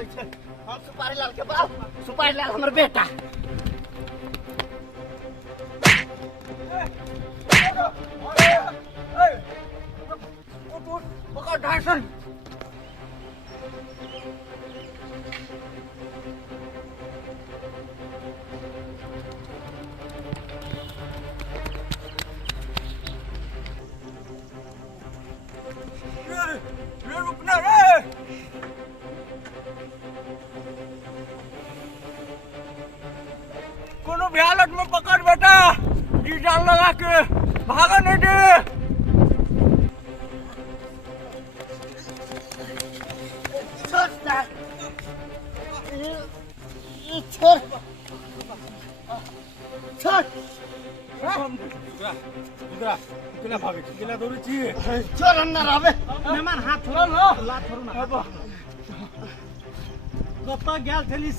ले छे हम सुपारी लाल के बाप सुपारी लाल हमर बेटा पकड़ ढासन रुकना रे कोनो भी हालत में पकड़ बेटा जी जान लगा के भागा नहीं दे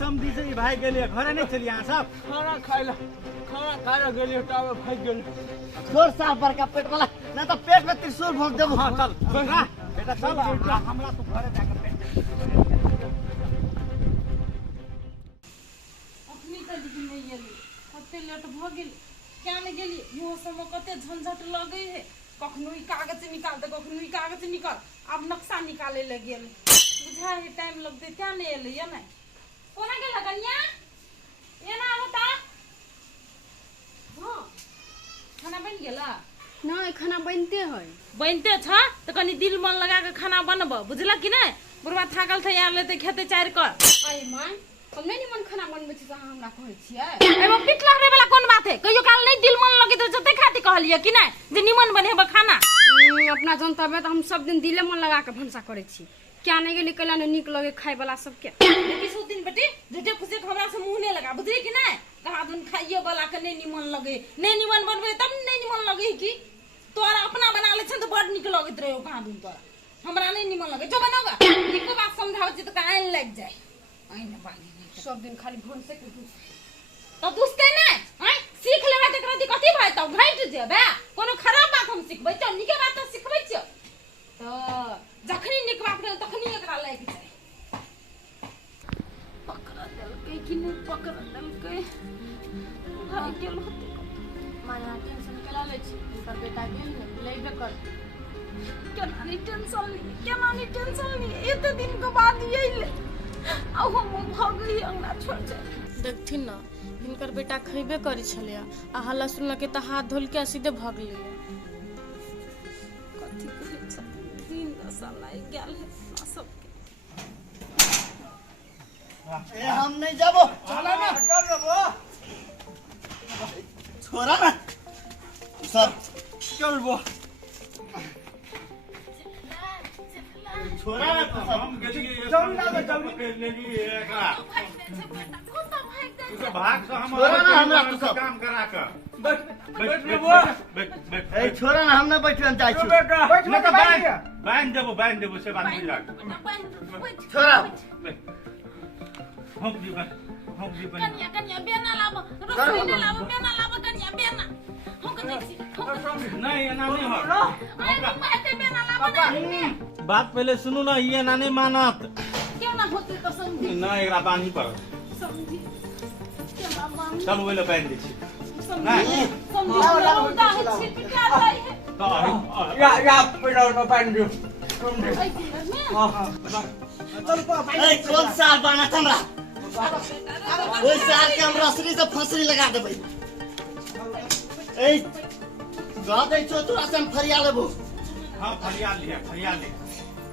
समझी से भाई गेलिए घरे नहीं चलिए सब खाना खाइला गेलिए टावे भाग गेलिए छोड़ साफ बड़का पेट वाला ना तो पेट में त्रिशूल भोंक देबो हां चल बेटा चल हमरा तो घरे जाकर पेट अपनी त दिखी नहीं गेली कते लेट भ गेल क्या नहीं गेली यो समय कते झंझट लगे है कखनो ई कागज निकाल दे कखनो ई कागज निकाल अब नक्शा निकाले ले गेल बुझा है टाइम लगते क्या नहीं एले या नहीं कोना गेल कन्या ये ना होता हां खाना बन गेला नहीं खाना बनते छ त कनी दिल मन लगा के खाना बनब बुझला कि नहीं बुढ़वा थाकल थे यार लेते खेते चार कर आई मां हम नहीं मन खाना बनबे छी कहां हमरा कहै छियै एगो पिटला रे वाला कोन बात है कहियो काल नहीं दिल मन लगे तो जते खाती कहलिए कि नहीं जे निमन बनेबा खाना अपना जनता में तो हम सब दिन दिले मन लगा के भंसा करे छी क्या नहीं गेली कला ने निक लगे खाय वाला सबके किसो दिन बेटी झूठे खुशी हमरा से मुंह नहीं लगा बुझी कि नहीं कहा दुन खाइए वाला के नहीं निमन लगे नहीं निमन बनबे तब नहीं निमन लगे कि तोरा अपना बना ले छ तो बड़ निक लगत रहे कहा दुन तोरा हमरा नहीं निमन लगे जो बनोगा निको बात समझाओ छी तो काहे लग जाए आइने बाली सब दिन खाली भंसे के तो दुसते नहीं हैं सीख लेबा तकरा दी कथि भाई त घाट जेबे कोनो खराब बात हम सिखबै त निके बात त सिखबै छ तो जखनी निक बात करे तखनी एकरा लायक छै पकड़ देलकै कि नहीं पकड़ देलकै भाई गेल होते माया टेंशन केला ले छी उनका बेटा गेल ने लेबे कर केना नहीं टेंशन ली एते दिन के बाद यही अब हम भागई अंगना छोड़ जाए देखथिन ना हिनकर बेटा खइबे करी छले आ हल्ला सुनल के त हाथ धोल के सीधे भाग ले कथि कहै छ दिन दशा लाग गेल है सब ए हम नहीं जाबो चला ना कर लेबो छोरा ना सब चलबो छोरा ना हम गेली चल ना लेली एकरा तू भाग से हम छोरा ना हमरा तू सब काम करा के बैठ ए छोरा ना हम ना बैठन जाय छी बैठ ना तो बांध देबो से बात नहीं लाग छोरा हम जी कन्या बेना लाबो रसोई ने लाबो बेना लाबो कन्या बेना हम कहै छी नहीं एना नहीं हो आई बाते बेना लाबो नहीं बात पहले सुनो ना ये ना नहीं मानत क्यों ना होते तो समझी ना एकरा बानी पर समझी केना मान चल वेले बांध दे छी समझी उदा है छिटका जाय है या पेड़ो न बांध दो आई दिन में चल ए कौन साल बाना हमरा ओइ साल के हम रसरी से फसरी लगा देबै ए गा दे छो तोरा से हम फरिया लेबो हां फरिया ले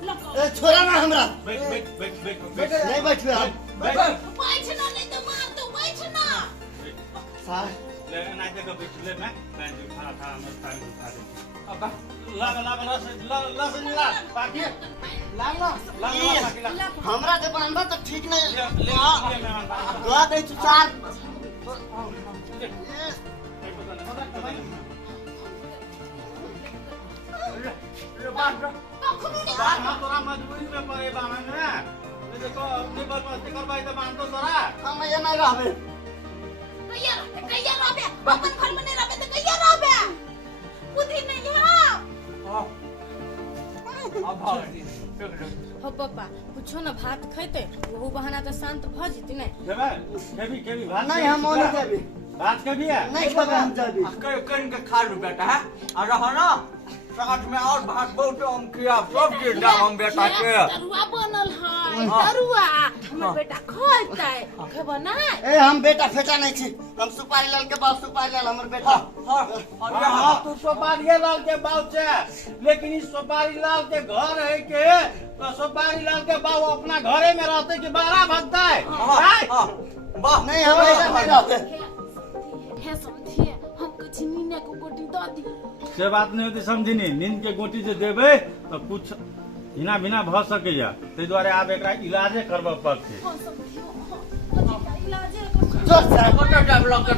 ए छोरा ना हमरा बैठ नहीं बैठबे हम बैठ ना नहीं तो मार तो बैठ ना सा ले ना जगह बैठ ले मैं खाना खा मत टाइम उठा दे अब लगा रस ला पाकी हमरा जे बांधबा तो ठीक नहीं गा दे छो चार तोरा मजबूरी में पड़े बामन रे देखो अपनी बर्बादी करबाई तो मान तो तोरा हम ये नहीं रहबे कहिया रहबे अपन घर में नहीं रहबे तो कहिया रहबे बुद्धि नहीं हो हो पापा कुछो ना भात खैते वहू बहाना तो शांत भ जेती नहीं केबी भात नहीं हम नहीं देबी भात के भी है नहीं खबे हम देबी कहीं के खा लू बेटा है और रहो ना साथ में और भात बहुत हम खिया सब चीज दा हम बेटा के तरुआ बनल है तरुआ हमर बेटा खैतै खेबो ना ए हम बेटा फेटा नहीं छी हम सुपारी लाल के बाप सुपारी लाल हमर बेटा हाँ तू सुपारी लाल के बाप छे लेकिन इस सुपारी लाल के घर है के तो सुपारी लाल के बाप अपना घरे में रहते कि बाहर भगता है वाह नहीं हम ऐसा नहीं रहते हे समझिए हम कुछ नीने को गोटी दो दी से बात नहीं होती समझी नहीं नींद के गोटी से देवे तो कुछ हिना बिना भ सकैया तै द्वारे आब एकरा इलाजे करबा पड़ते हां समझियो इलाजे को जोर से फोटो डेवलप कर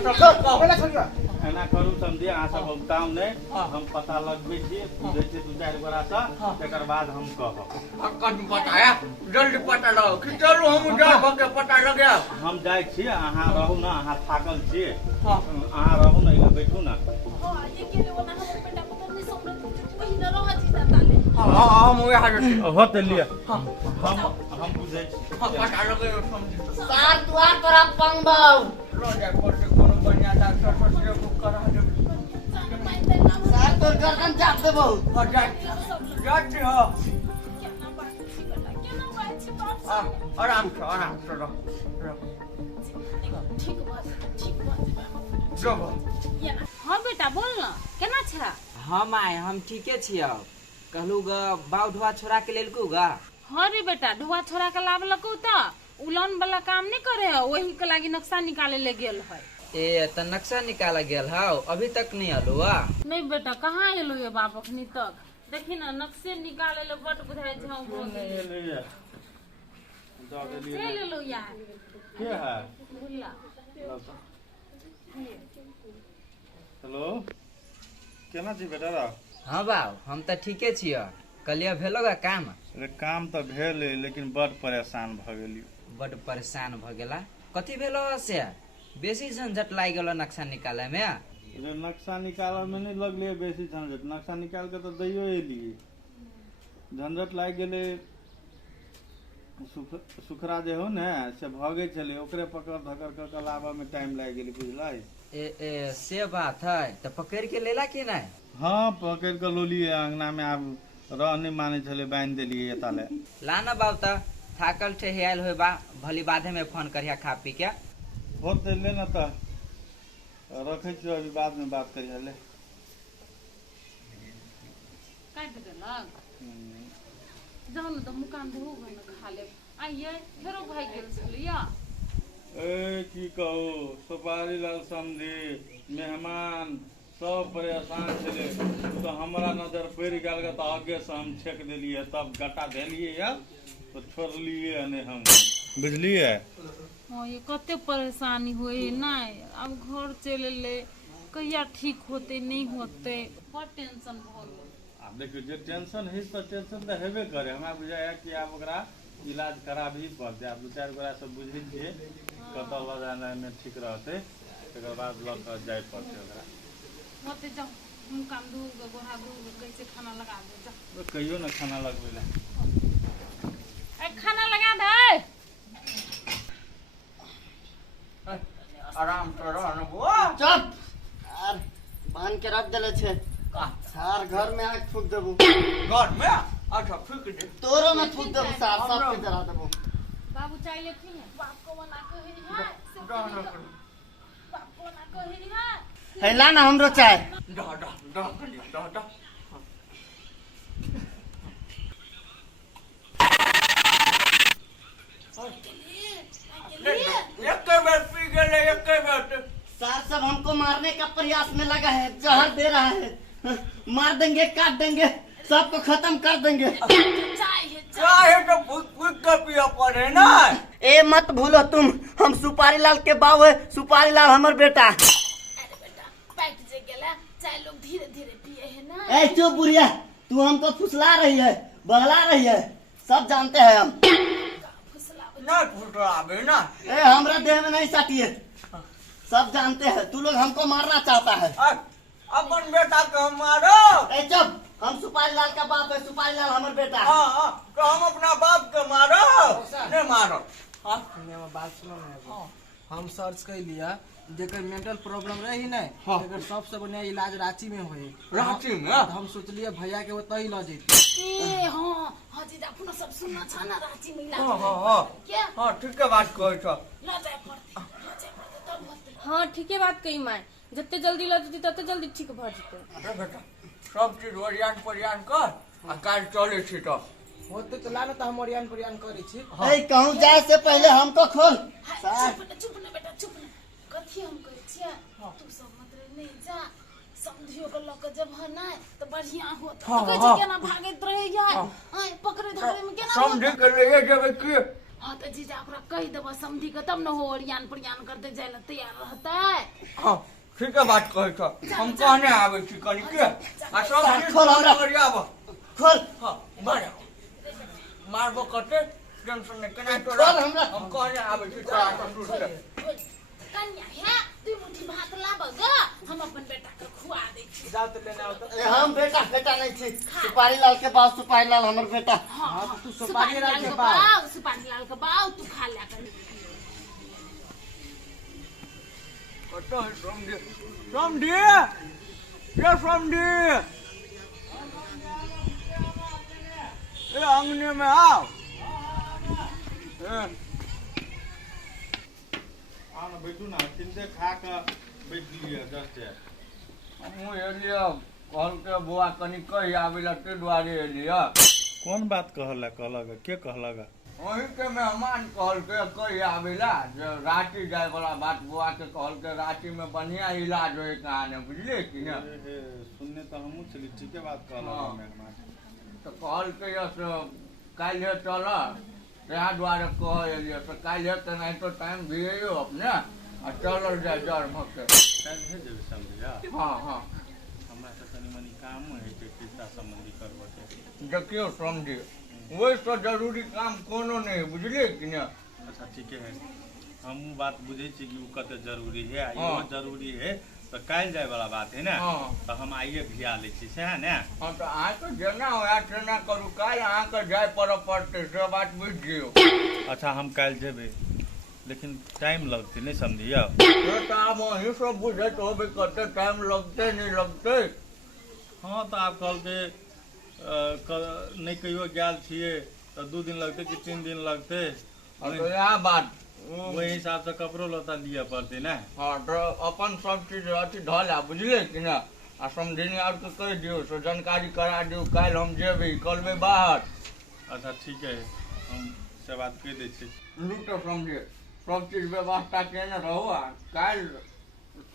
एना करू समझी अहाँ सब बताऊ नहीं हम पता लगबे छी पूछे छी दू चार गोरा से तकर बाद हम कहब कौन बताया जल्दी पता लगाओ कि चलो हम जा के पता लगे हम जाय छी अहाँ रहू ना अहाँ थाकल छी अहाँ रहू ना इला बैठू ना हां ये के ले ना हमर बेटा को नहीं समझ वही न रह छी ताले हम वही हाल होते लिए हम बुझे छी पता लगे समझ सार दुआर तोरा पंगबाऊ लो जा पर कोनो बढ़िया डॉक्टर से बुक करा दे सार तोर गर्दन चाप देबो हो जाती हो आराम से रहो हाँ बेटा बोल ना केना छा हम आए हम ठीके छियै कहलू ग बाउ ढुआ छोड़ा के लेलकू गा हाँ रे बेटा ढुआ छोड़ा के लावलकौ त उलन वाला काम नहीं करे है वही के लागी नक्शा निकाले ले गेल है ए त नक्शा निकाला गेल हौ अभी तक नहीं आलू आ नहीं बेटा कहाँ एलो ये बाप अखनी तक देखी ना नक्शे निकाले ले बट बुझाई झाऊ हो गए से ले लो यार के है भुल्ला हेलो केना छी बेटा रा हाँ बाउ हम त ठीके छियै कलिया भेलो गा काम अरे काम तो भेल लेकिन बड़ परेशान भ गेलियो बड परेशान भ गेला कथी भेलो से बेसी झंझट लाग गेलो नक्शा निकाले में अरे नक्शा निकालऽ में नहीं लगले बेसी झंझट नक्शा निकाल के तो दैयो एलिए झंझट लाग गेले सुखरा जे हो ने से भगे चले ओकरे पकड़ धकर कर लाबा में टाइम लाग गेली बुझलाई ए से बात है त पकड़ के लेला कि नहीं हाँ पकड़ के लोलिए अंगना में आब रह नहीं माने चले बांध दिलिए ताले ला ना बाउ त थाकल ठेहियाल होय बा भली बाधे में फोन करिया खा पी के होते ले ना तो रखे छो अभी बाद में बात करिया ले काट देलक जाऊ न त मुकाम धो गन खा ले आइए फेरो भाई गेल छलिया ए की कहो सुपारी लाल समझी मेहमान सब परेशान चले तो हमारा नजर पड़ गल तो आगे से हम छेक दिलिए तब गटा देलिए या तो छोड़ लिए ने हम बुझलिए हाँ ये कते परेशानी होए नहीं अब घर चले ले कहिया ठीक होते नहीं होते बहुत टेंशन भ गेल अब देखियो जे टेंशन है तो टेंशन तो हेबे करे हमरा बुझाया कि आप ओकरा इलाज कराबी पड़ते आप दू चार गोरा सब बुझे छिए कत ल जाना में ठीक रहते तकर बाद ल कर जाय पड़ते ओकरा होते जाओ मुकाम धो गोहा धो कैसे खाना लगा दे जा कहियो ना खाना लगवे ला ए खाना लगा दे आराम से रहो ना बुआ चुप यार बांध के रख देले छे सार घर में आग फूक देबो घर में अच्छा फूक दे तोरो में फूक देबो सार सब के जरा देबो बाबू चाय लेती है बाप को मना कही है बाप को मना कही है है ला ना हमरो चाय दा एक बार पी गए एक बार सार सब हमको मारने का प्रयास में लगा है जहर दे रहा है मार देंगे काट देंगे सबको खत्म कर देंगे चाहे तो फूक कर पिया पड़े ना ए मत भूलो तुम हम सुपारी लाल के बाबू है सुपारी लाल हमर बेटा अरे बेटा बैठ जे गेला चाय लोग धीरे धीरे पिए है ना ए चुप बुढ़िया तू हमको फुसला रही है बहला रही है सब जानते हैं हम ना फुसलावे ना ए हमरा देह में नहीं सटिए सब जानते हैं तू लोग हमको मारना चाहता है अपन बेटा को मारो ए चुप हम सुपारी लाल का बाप है, सुपारी लाल हमार बेटा। हाँ तो हम अपना बाप के मारो नहीं मारो। हाँ बात सुनो ना, हम सर्च कर लिया जेकर मेंटल प्रॉब्लम रही नहीं, हाँ। एकर सबसे बढ़िया इलाज रांची में होई। रांची में? तो हम सोचलिए भैया के ओतही ल जैते। ए हाँ जीजा अपना सब सुनना छ ना रांची में इलाज हाँ क्या हाँ ठीक है बात कहे छ। ल जाए पड़ते तब होते। हाँ ठीके बात कही माय, जते जल्दी ल जेती तते जल्दी ठीक भ जेते। अरे बेटा सब चीज ओरियान परियान कर आ काल चले छी तो। होते तो लाना तो हम ओरियान परियान करे छी। ए कहूँ जाए से पहले हमको खोल। साहब चुप ना बेटा चुप ना, कथी हम करे छियै तू सब मतलब नहीं जा समझियो के लक जब है ना तो बढ़िया होत। हाँ, कहे हाँ। छी केना भागैत रहे यार, आय पकड़े धरे में केना समझे के लिए जब की हाँ तो जीजा ओकरा कह देबा समझी के तब न हो ओरियान परियान करते जाए ला तैयार रहतै। हाँ ठीक है बात कहे छ। हम कहने आवे छी कनी के आ सब चीज खोल हमरा। ओरियाब। खोल। हाँ मारो मारबो कते टेंशन नहीं केना तो खोल हमरा। हम कहने आवे छी तोरा तो सुन ले। कन्या है तू मुट्ठी भात लाब ग, हम अपन बेटा के खुआ दे छी। जाओ तो लेना हो तो। ए, हम बेटा नहीं थी, सुपारी लाल के पास सुपारी लाल हमार बेटा। हाँ तो तू सुपारी लाल के बाव, सुपारी लाल के बाव तू खा ले कर। कत है समझे समझे ये समझे ए अंगने में आओ। आना बैठू ना, किनते खा के बैठ लिए जस्ट। हम एलिया कहल के बुआ कनी कही आवेला ते द्वारे एलिया। कौन बात कहलक के कहलक? वही के मेहमान कहल के कही आवेला जे रांची जाए वाला बात बुआ के कहल के रांची में बढ़िया इलाज होए कहाने बुझले कि ना। सुनने तो हमहू चली, ठीक है बात हाँ। कहलक मेहमान। तो कहल के यस काल्हे चल यहाँ द्वारे कह एलिया तो काल्हे तो नहीं तो टाइम दिए अपने आ चलल जाए जड़ भक्के। काल्हि भेज देबै समझिया। हाँ हाँ हमरा से तनी मनी काम है छै, किस्सा संबंधी करबो के। देखियो समझे वही तो जरूरी काम कोनो नहीं बुझलिए कि ना। अच्छा ठीक है, हमहू बात बुझे छी कि उ कते जरूरी है, हाँ। इहो जरूरी है तो काल्हि जाए वाला बात है ना। हाँ। तो हम आइए भिया ले छी सएह ने। हाँ तो अहाँ के जेना होया तेना करू, काल्हि अहाँके जाय पड़ते से बात बुझ जियो। अच्छा हम काल्हि जेबै, लेकिन टाइम लगते नहीं समझिया। तो आप वही सब बुझे तो भी करते टाइम लगते नहीं लगते। हाँ तो आप कल के नहीं कहियो गेल छिए तो 2 दिन लगते कि 3 दिन लगते। हाँ तो यह बात वही हिसाब से कपड़ो लता लिया पड़ते ना। हाँ तो अपन सब चीज अथी ढला बुझले कि ना। आ समझिनी आर के कह दियो सो जानकारी करा दियो, काल्हि हम जेबै कलबै बाहर। अच्छा ठीक है, हम से बात कह दै छी। लूटो समझे सब चीज व्यवस्था केने रहो आ काल्हि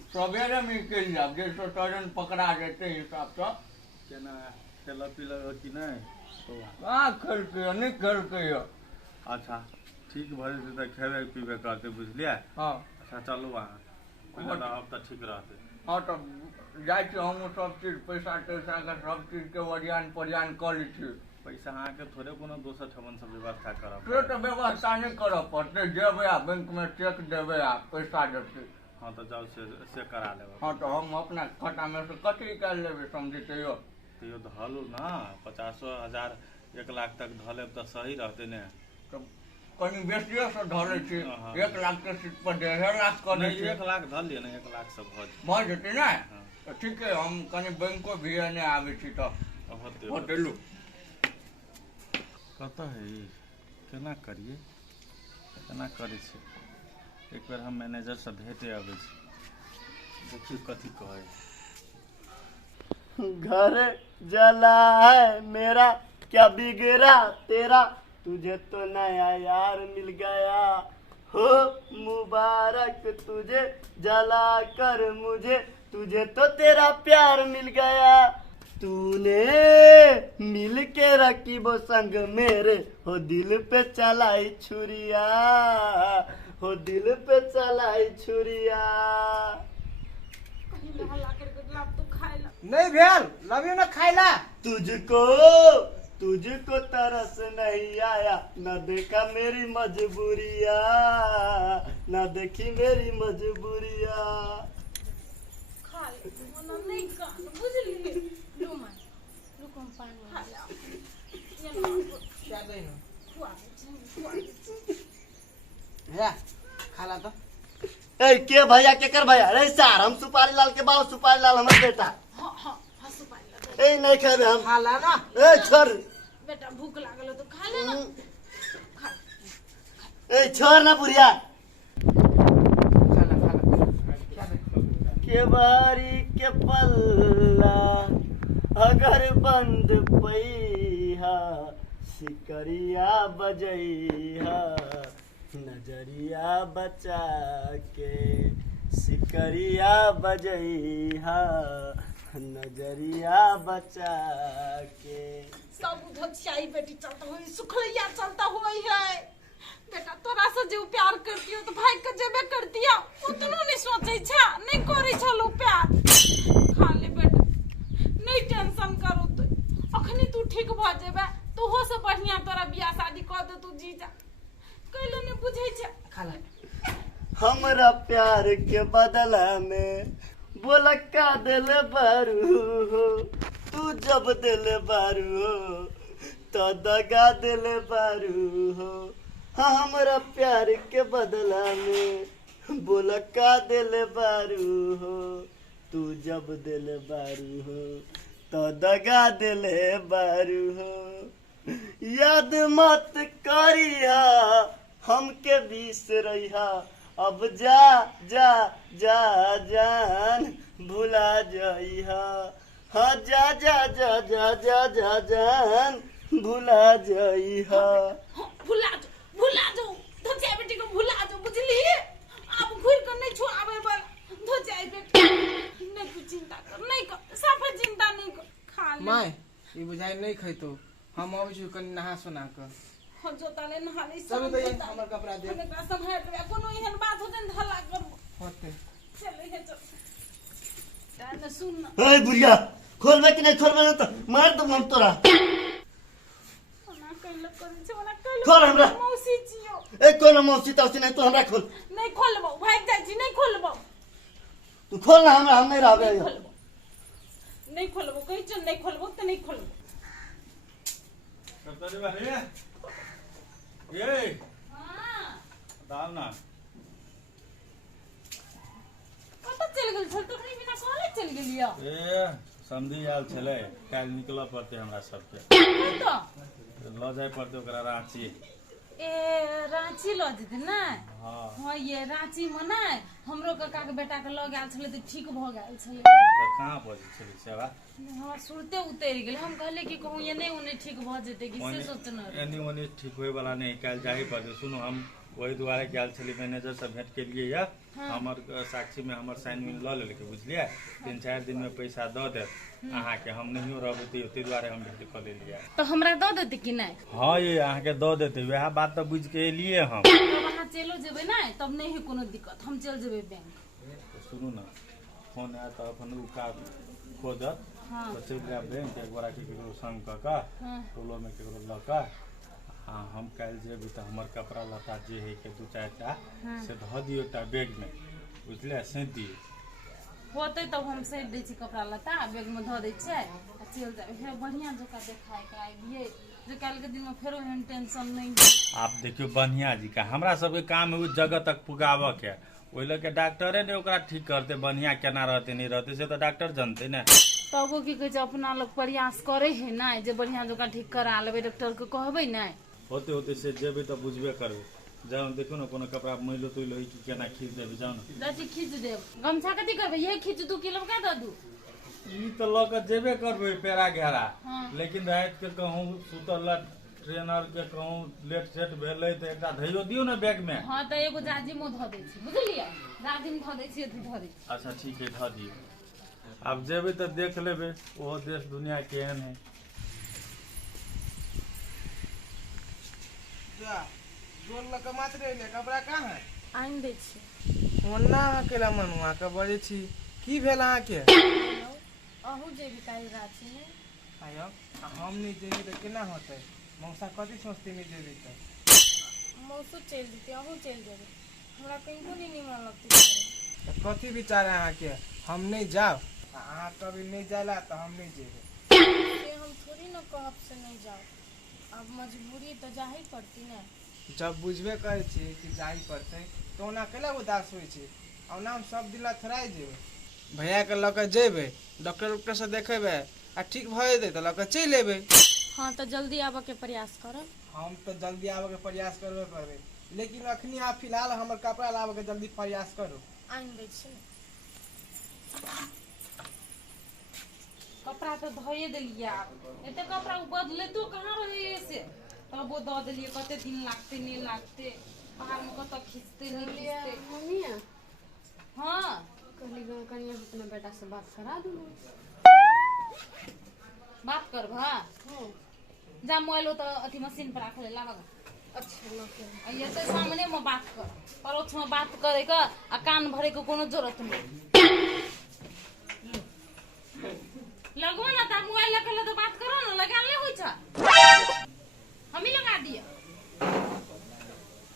सवेरे में निकलि जाब जैसे ट्रेन पकड़ा जेते हिसाब से। केना खेलक पीलक कि नहीं तो? कहाँ खेलके नहीं खेलके यऽ। अच्छा ठीक भऽ जेतै तऽ खेबे पीबे करते बुझलिए। हाँ अच्छा चलू अहाँ पहिले रहब तऽ ठीक रहतै। हाँ तो जाइ छी हम सब चीज पैसा तैसा के सब चीज के ओरियान परियान कर लै छी। पैसा अहाँके थोड़े कोनो दोसर ठमन सब व्यवस्था करब। से तो व्यवस्था नहीं करऽ पड़तै, जेबै आ बैंक में चेक देबै आ पैसा देतै। हाँ तो जाओ से करा लेब। हाँ तो हम अपना खाता में से कथी निकालि लेबै समझे तैयो। तैयो धलू ना 50,000 1 लाख तक धलेब तऽ सही रहतै ने। तो कनी बेसिए से धरै छी, हाँ। 1 लाख के सीट पर 1.5 लाख कर दै नहीं छी। 1 लाख धल लिअ ने, 1 लाख से भऽ जेतै ने। हाँ। तो ठीक है हम कनी बैंको भी एने आबै छी तो होतै। होटेलू। कतऽ है ई? केना करिए, केना करै छै? एक बेर हम मैनेजर से भेटे अबै छी, देखियो कथी कहै। घर जला है मेरा, क्या बिगड़ा तेरा, तुझे तो नया यार मिल गया हो, मुबारक तुझे जला कर मुझे, तुझे तो तेरा प्यार मिल गया, तूने मिल के रखी वो संग मेरे, हो दिल पे चलाई छुरिया, हो दिल पे चलाई छुरिया। नहीं भेल लवियो ना खाइला। तुझको तरस नहीं आया, न देखा मेरी मजबूरिया, न देखी मेरी मजबूरिया। खा ले, नहीं खा बुझलिए। लो माय रुको क्या दे ना भैया खाला तो ए के भैया के कर भैया रे सार हम सुपारी लाल के बाबू सुपारी लाल हमर बेटा ए नहीं खाबे हम खाला ना ए छोड़ बेटा भूख लागल तो खा ले ना ए छोड़ ना बुढ़िया खाला खाला क्या दे के बारी के पल्ला अगर बंद पैहा सिकरिया बजैहा नजरिया बचा के सिकरिया बजैहा नजरिया बचा के सब उधर चाई बेटी चलता हुई सुखलैया चलता हुई है बेटा तोरा से जो प्यार करती हो तो भाई के जेबे करती हो उतना नहीं सोचे छा नहीं करे छलो प्यार खा ले बेटा नहीं टेंशन करो तू अखनी तू ठीक भ जेबे तू हो से बढ़िया तोरा बियाह शादी कर दे तू जीजा कैले नहीं बुझै छ खाला हमरा प्यार के बदला में बोलक्का दिल बारू हो तू जब दिल बारू हो तो दगा दिल बारू हो हाँ हमरा प्यार के बदला में बोलक्का दिल बारू हो तू जब दिल बारू हो तो दगा दिल बारू हो याद मत करिहा हमके बिसरैहा अब जा जा जा जान भुला जाइहा हाँ जा जा जा जा जा जा जान भुला जाइहा भुला दो धोतिया बेटी को भुला दो बुझली अब घुर कर नहीं छो आवे बल धोतिया बेटी नहीं तू चिंता कर नहीं कर साफा चिंता नहीं कर खा ले माय ये बुझाई नहीं खैतो हम आबै छु कनी नहा सोना के हो जोता ले नहाले चलो तो ये हमर कपड़ा दे हमें का संभाल रे कोनो एहन बात हो जन धला कर होते चले हे चल ताने सुन ना हे बुढ़िया खोलबे कि नहीं खोलबे तो मार दो हम तोरा ना कैल कर छ ना कैल खोल हमरा मौसी जियो ए कोनो मौसी तौसी नहीं तो हमरा खोल नहीं खोलबो भाग जाई छी नहीं खोलबो तू खोल ना हमरा हम नहीं रहबे नहीं खोलबो कहि छ नहीं खोलबो तो नहीं खोलबो करता बारे ये हां दाल ना कत चल गेल छ तो नहीं बिना कहले चल गेलियो ए समझी आयल छले काल निकल पड़ते हमरा सबके तो ल जाय पड़ते ओकरा रांची ए रांची ल जेते ना हां हां ये रांची में ना हमरो काका के बेटा के लग आल छले त ठीक भ गेल छले तो कहां पहुंची छली सेवा हमरा सुरते उतर गेल हम कहले कि कहूं ये नहीं उने ठीक भ जेते कि से सोचना एनी ओनी ठीक होय वाला नहीं काल जाही पड़ते सुनो हम वही दुआरे गेल छली मैनेजर से भेंट के लिए या हमर साक्षी में हमर साइन मिल ल लेलके बुझलिए 3-4 दिन में पैसा द दे अहाँ के हम नहीं रहबे ओते दुआरे हम भेंट कर लेलिए तो हमरा द देते कि नहीं हां ये अहाँ के द देते वह बात तो बुझ के लिए हम तब वहां चलो जेबे ना तब नहीं है कोनो दिक्कत हम चल जेबे बैंक तो सुनू ना फोन आया तो अपन उ का खोजत हां तो चल जा बैंक एक बार के केकरो संग क का हां टोलो में केकरो ल का हाँ हम काल जेबे तो हमर कपड़ा लता जे है के 2-4 टा से ध दियो टा बैग में बुझले से दियो होते तब हम सेट दै छी कपड़ा लता बैग में ध दै छै आ चल जाबे हे बढ़िया जका देखाय के आइए जे काल के दिन में फेरो एहन टेंशन नहीं आप देखियो बनिया जी का हमरा सब के काम है उस जगह तक पुगावे के ओइ लगे डॉक्टरे ने ओकरा ठीक करते बनिया केना रहते नहीं रहते से तो डॉक्टर जानते ना तबो की कहै छै अपना लोग प्रयास करे है ना जे बढ़िया जका ठीक करा लेबे डॉक्टर के कहबै ना होते होते से जेबे तो बुझबे करबे जाओ देखो ना कोनो कपड़ा मैलो तो लो कि केना खींच देबे जाओ ना दादी खींच देब गमछा कथी करबे ये खींच दू किलो का द दू ई तो ल के जेबे करबे पेरा घेरा हाँ। लेकिन रात के कहूं सुतल ट्रेनर के कहूं लेट सेट भेलै तो एकटा धइयो दियो ना बैग में हां त एगो जाजिमो ध दै छी बुझलियै जाजिम ध दै छी अथी ध दै छी अच्छा ठीक है ध दियो अब जेबे तो देख लेबे वो देश दुनिया केहन है जा जोर लक मात्र ले कपड़ा कहां है आइन दै छी ओन्ना अकेला मनुआ के बजे छी की भेल अहाँ के अहू जे बिकाई रांची में आयो हम नहीं जेबे तो केना होतै मौसा कथी सोचते में जेबे तो मौसू चल जेते अहू चल जेबे हमरा कहियो नहीं निमन लगती कथी विचार है अहाँ के हम नहीं जाओ अहाँ कभी नहीं जाला तो हम नहीं जेबे से हम थोड़ी ना कहब से नहीं जाओ। अब मजबूरी तो जा ही पड़ती ना। जब बुझबे करे छी कि जाही पड़ते तो ओना केला उदास होइ छै। ओना हम सब दिला थराइ जेबै, भैया के लऽ के जेबै, डॉक्टर से देखेबै आ ठीक भऽ जेतै तऽ लऽ के चलि एबै। हाँ तो जल्दी आबऽ के प्रयास करब। हम तो जल्दी आबे के प्रयास करबे करबै, लेकिन अखनी आप फिलहाल हमर कपड़ा लाबे के जल्दी प्रयास करू। आनि दै छी। कपड़ा तो धोए देलिए, आब एते कपड़ा बदले तो कहाँ रहे से, तब वो दऽ देलिए। कते दिन लागते नहीं लागते, बाहर में कत खींचते नहीं खींचते। मम्मी हाँ कहली कनिया अपने बेटा से बात करा दूँ। बात कर भा जा मोबाइल तो अथी मशीन पर रख ले लावा। अच्छा ये तो सामने में बात कर, परोक्ष में बात करे का आ कान भरे के कोनो जरूरत नहीं। लगवा ना ता मोबाइल लगे तो बात करो ना, लगा ले होई छ हम ही लगा दिए।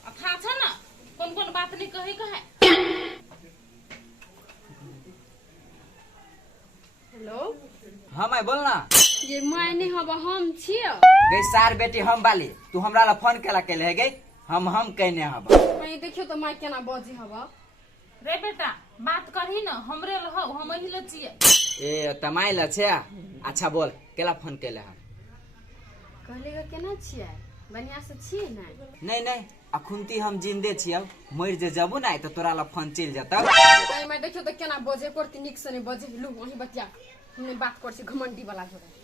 अब था छ ना कौन कौन बात नहीं कहे का है। हेलो हाँ मैं बोलना। ये मायने हवा हम छियो। गई सार बेटी हम बाली, तू हमरा ला फोन केला केले है गई, हम कहने हब। मैं देखियो तो माय केना बजे हवा। रे बेटा बात करही ना, हमरे रहो, हम ही ल छिए। ए तमाई ला छे। अच्छा बोल केला फोन केले हम। कहले का केना छियै, बढ़िया से छियै ना? नहीं अखुनती हम जिंदे छियै, मर जे जबू ना तो तोरा ला फोन चल जाता। मैं देखियो तो केना बजे करती, निक से नहीं बजे। लू वही बतिया हमने बात कर छी घमंडी वाला जोरे।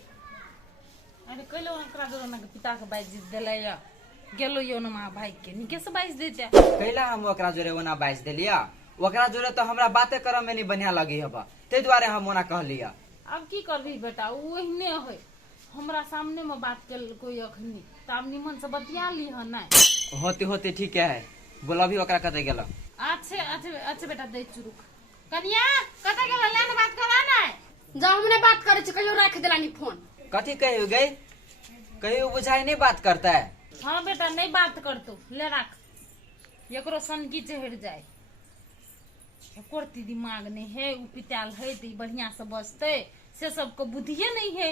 अरे कहलो ओकरा जोरे ना पिता के बाइज देले या गेलो यो ना मां भाई के निके से बाइज देते। कैला हम ओकरा जोरे ओना बाइज देलिया, ओकरा जोरे तो हमरा बातें करम में नहीं बढ़िया लगी हबा, ते द्वारे हम ओना कहलिया। अब की करबी बेटा, वो ओहने है हमरा सामने में बात कर कोई अखनी त अब निमन से बतिया ली है ना। होते ठीक है, बोल अभी ओकरा कते गेल। अच्छे बेटा दे चुरुक कनिया कते गेल लेन बात करा ना। जा हमने बात करे छी, कहियो रख देलानी फोन। कथी कहियो गई, कहियो बुझाई नहीं बात करता है। हाँ बेटा नहीं बात कर तू, ले रख एकरो सनकी चढ़ जाए। करती दिमाग नहीं है, उ पिताल है तो बढ़िया से बचते, से सबको बुद्धिये नहीं है।